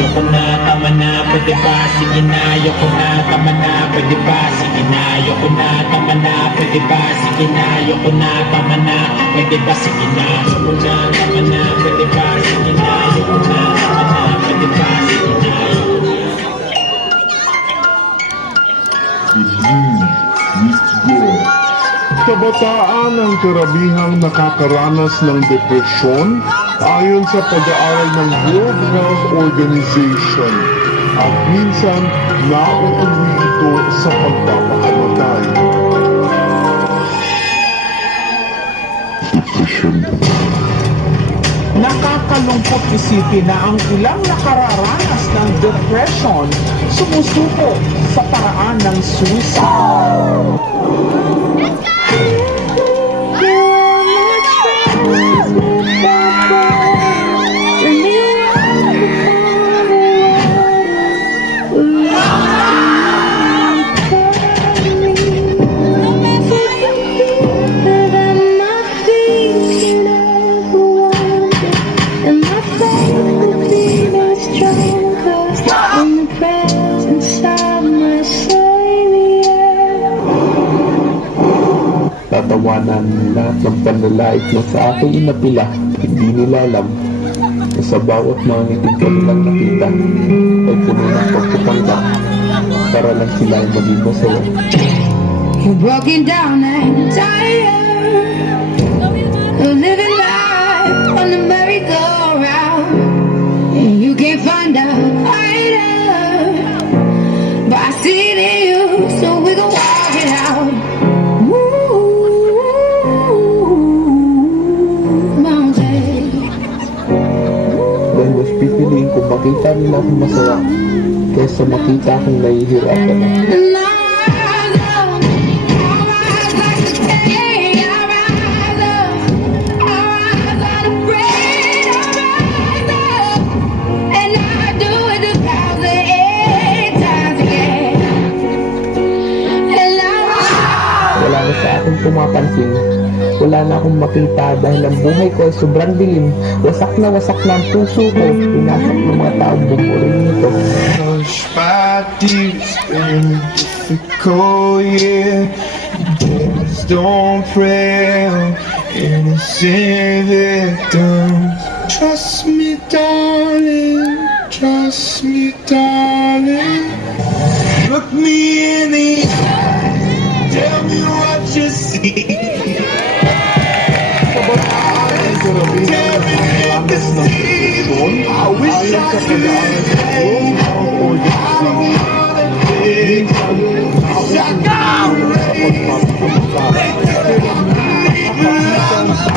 Ayoko na, tama na, pwede ba? Sige na, ayoko na, tama na, pwede ba? Sige na, ayoko na, tama na, pwede ba? Sige na, ayoko na, tama na, pwede ba? Sige na, ayoko na, tama na, pwede ba? Sige na, ayoko na, tama na, pwede ba? Sige na, ayoko na. Kabataan ang karabihang nakakaranas ng depresyon ayon sa pag-aaral ng World Health Organization at minsan nauuwi ito sa pagpapakamatay. Nakakalungkot isipin na ang ilang nakararanas ng depression sumusuko sa paraan ng suicide. Tatawanan lahat ng panlalait na sa aking inapila, hindi nila alam na sa bawat mga ngiting kanilang nakita ay puno ng pagpapanggap para lang sila ay maging masaya. You're broken down and tired of living life on the merry-go-round, and you can't find a fighter, but I see it in you, so we gon' walk it out. Dahil mas pipiliin ko makita nila akong masaya kaysa makita akong nahihirapan na. Wala na sa aking pumapansin. Wala na akong makita dahil ang buhay ko ay sobrang dilim. Wasak na ang puso ko. Pinasak ng mga taong bumuring nito. Push by deeds in a difficult year. Deaths don't pray on innocent victims. Trust me, darling. Trust me, darling. Look me in the eye. Tell me what you see. Kabataan ang karabihang nakakaranas ng depresyon ayon sa pag-aaral ng World Health Organization at minsan nauuwi ito sa pagpapakamatay. Nakapagitan sa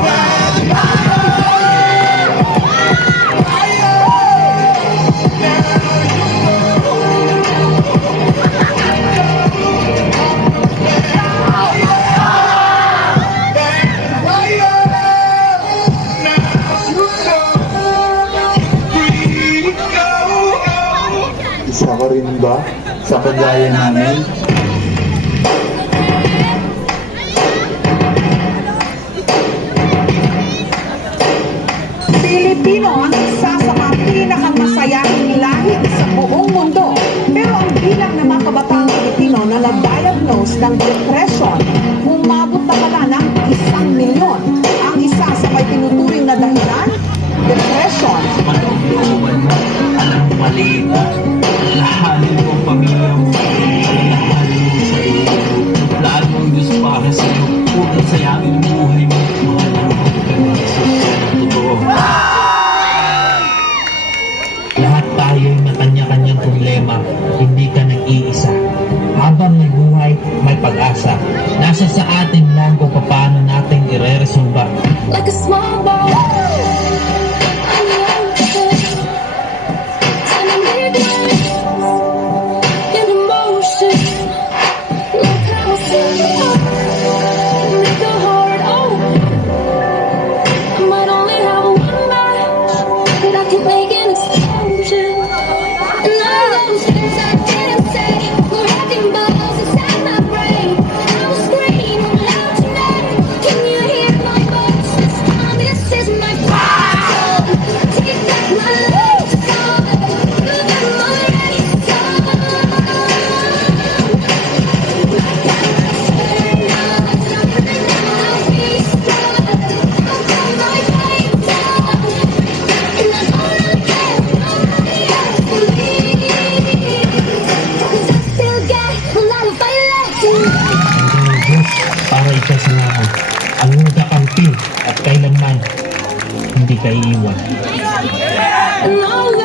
Isa ka rin ba sa kagaya namin? Pilipino ang isa sa mga pinakamasayahing lahi sa buong mundo. Pero ang bilang ng mga kabataan Pilipino na nag-diagnose ng depression, umabot na pala ng 1 milyon. Ang isa sa may tinuturing na dahilan, depression. Malungkuhan mo, alam mali ka. Lahanin mo ang pamilya mo. Lahanin mo sa iyo. Lahat mo ang Diyos para sa iyo. Huwag na sayangin ang buhay mo. Mahal na mahal ka na sa totoo. Lahat tayo may kanya-kanyang problema. Hindi ka nag-iisa. Habang may buhay, may pag-asa. Nasa sa atin lang kung paano natin ire-resolba. Like a small boat kaiwan. And all